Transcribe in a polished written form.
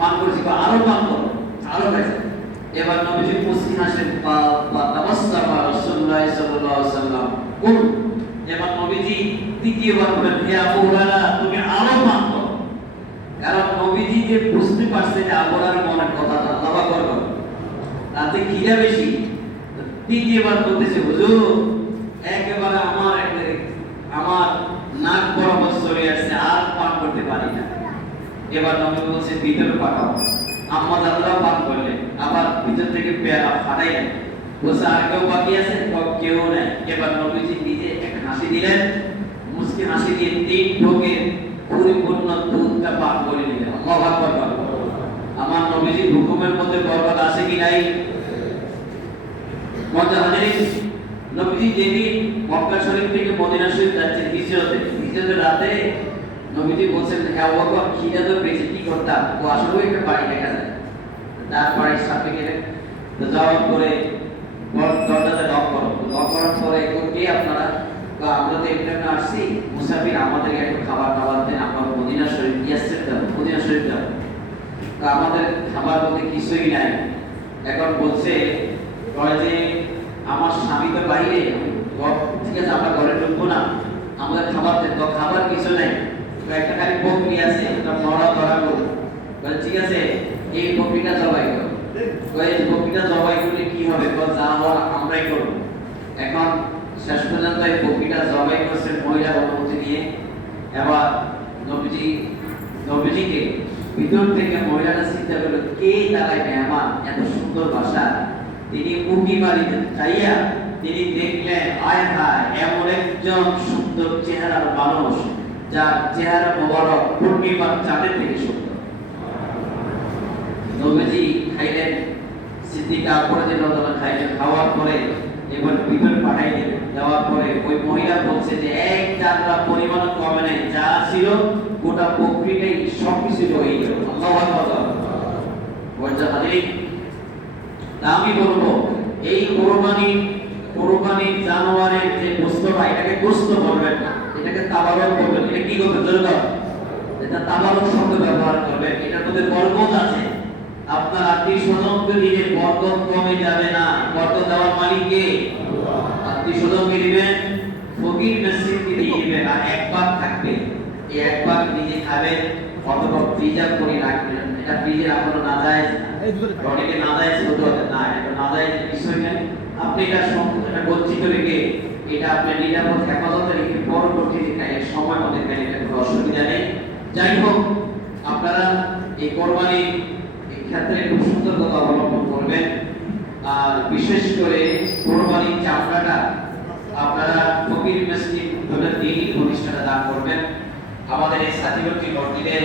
পান করেছি বা আরো পান করো, আরো খাইছে। এবার নবীজি মুসকি হাসেন বা তাবাসসামা রাসূলুল্লাহ সাল্লাল্লাহু আলাইহি ওয়াসাল্লাম কোন। এবার নবীজি দ্বিতীয়বার বলেন, হে আবু হুরায়রা তুমি আরো পান করো। কারণ নবীজি যে বুঝতে পারছে যে আবু হুরায়রার মনের কথাটা, আল্লাহু আকবার। রাতে খিদা বেশি, তৃতীয়বার বলতেছে হুজুর একেবারে আমার নাক বরাবর চলে আসছে, আর পান করতে পারি না। এবার নবী বলছে ভিতরে পাঠাও। আম্মা জানলাও পান করলেন, আবার ভিতর থেকে পেয়ালা ফাটাইলেন। বলছে আর কেউ বাকি আছে? কেউ নাই। এবার নবীজি নিজে একটা হাসি দিলেন, মুস্কি হাসি দিয়ে 3 ঢোকে পরিপূর্ণ দুধটা পান করে নিলেন। আল্লাহু আকবার। আমার নবীজির হুকুমের মধ্যে বরকত আছে কি নাই? মজা হাজির। নবীজি যেদিন মক্কা শরীফ থেকে মদিনা শরীফ যাচ্ছেন হিজরতের রাতে নবীজি বলছেন, হ্যাঁ আবু বকর খিদা তো পেয়েছে, কি করতাম? তো আসলে একটা বাড়ি দেখা যায়, তার বাড়ির সামনে গেলেন। তো যাওয়ার পরে দরজাতে নক করার পরে কে আপনারা? আমরা তো এখানে আসছি মুসাফির, আমাদের একটু খাবার দেন, আমরা মদিনা শরীফ মদিনা শরীফ যাব। তো আমাদের খাবার বলতে কিছুই নাই। এখন বলছে যে আমার স্বামী তো বাইরে, ঠিক আছে আমরা ঘরে ঢুকবো না, আমাদের খাবার দেন। তো খাবার কিছু নাই, একটা খালি বকরি আছে, ওটা মরা ধরা করবো। ঠিক আছে এই বকরিটা জবাই করো। বকরিটা জবাই করলে কি হবে? যা হওয়ার আমরাই করবো। এখন শেষ পর্যন্ত এই বকরিটা জবাই করছেন মহিলার অনুমতি নিয়ে। এবার নবীজিকে ভিতর থেকে মহিলারা চিন্তা করলো, কে তারাই মেহমান, এত সুন্দর ভাষা। তিনি উকি মারিতে চাইয়া তিনি দেখলেন, আয় হায় এমন একজন সুন্দর চেহারার মানুষ, যার চেহারা মোবারক পূর্ণিমার চাঁদের থেকে সুন্দর। নবীজি খাইলেন, সিদ্দিকা রাদিয়াল্লাহু খাইলেন। খাওয়ার পরে এবার ভিতর পাঠাই দিলেন। যাওয়ার পরে ওই মহিলা বলছে যে এক চামড়া পরিমাণ কমে নাই, যা ছিল গোটা বকরিটাই সবকিছু হয়ে গেল। আল্লাহু আকবার। ওয়াজা হাজির। আমি বলবো এই কোরবানির জানোয়ারের যে গোশতটা, এটাকে গোশত বলবেন না, এটাকে তাবারক বলবেন। এটা কি করবেন? জোরে দাও। এটা তাবারক শব্দ ব্যবহার করবেন। এটার মধ্যে বরকত আছে। আপনার আত্মীয়-স্বজনকে দিলে বরকত কমে যাবে না। বরকত দেওয়ার মালিক কে? আত্মীয়-স্বজনকে দিবেন, ফকির মিসকিনকে দিয়ে দিবেন। আর এক ভাগ থাকবে, এই এক ভাগ নিজে খাবেন অথবা প্রিজার্ভ করে রাখবেন। এটা ফ্রিজে রাখানো নাজায়েজ না। অনেকে নাজায়েজ হতে হবে না, এটা নাজায়েজ বিষয় না। আপনি এটা গচ্ছিত রেখে এটা আপনি নিরাপদ হেফাজতে রেখে পরবর্তীতে সময় মতো খাইলে কোনো অসুবিধা নেই। যাই হোক, আপনারা এই কোরবানির ক্ষেত্রে খুব সতর্কতা অবলম্বন করবেন। আর বিশেষ করে কোরবানির চামড়াটা আপনারা ফকির মিসকিন ধরে দিনই প্রতিষ্ঠানে দান করবেন। আমাদের এই সাথীবর্তী মসজিদে